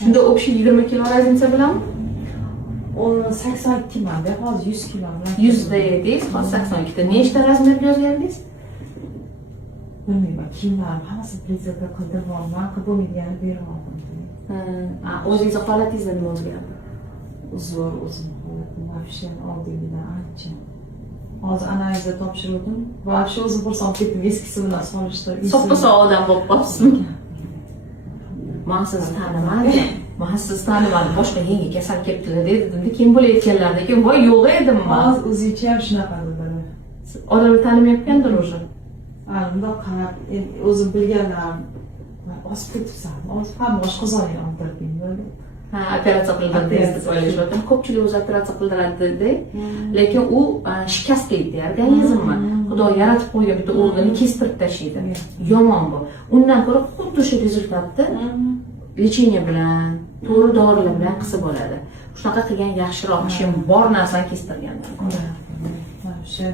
Shunda общий 20 kilo raznica bilanmi? 82 manda, hozir 100 kilo bilan. 100 da edingiz, hozir 82 da. Nechta razmerga o'zgardingiz? Bilmayman, kiyimlarim hammasi prezerga qildiribman, qilib bo'lmaydigani berib O'zingizni holatingizda nima o'zgardi? Zo'r o'zimni holatim, вообще oldingidan ancha. Hozir analizga topshirdim. Вообще o'zim xursand ketdim, eskisi bilan solishtirib. Soppa-sog' odam bo'lib qolibsizmi? Men sizni tanimadim. Men sizni tanimadim. Boshqa yangi kasal kelibdilar dedim. Keyin bo'layotganlardan keyin voy yo'q edim men. Hozir o'zicha ham shunaqa dedilar. Odamlar tanimayotgandir o'sha. Bundoq qarab, o'zim bilganlarim osib ketibsan. Hozir ham boshqa qizlarga oldirdim bo'ldi. Operatsiya qildirdi deb o'ylashyaptim. Ko'pchilik o'zi operatsiya qildiradi, lekin u shikast deydi organizmni. Xudo yaratib qo'ygan bitta organni kestirib tashlaydi. Yomon bu. Undan ko'ra xuddi o'sha rezultatni lecheniya bilan, to'g'ri dorilar bilan qilsa bo'ladi. Shunaqa qilgan yaxshiroq, ishim bor narsani kestirgandan ko'ra. O'sha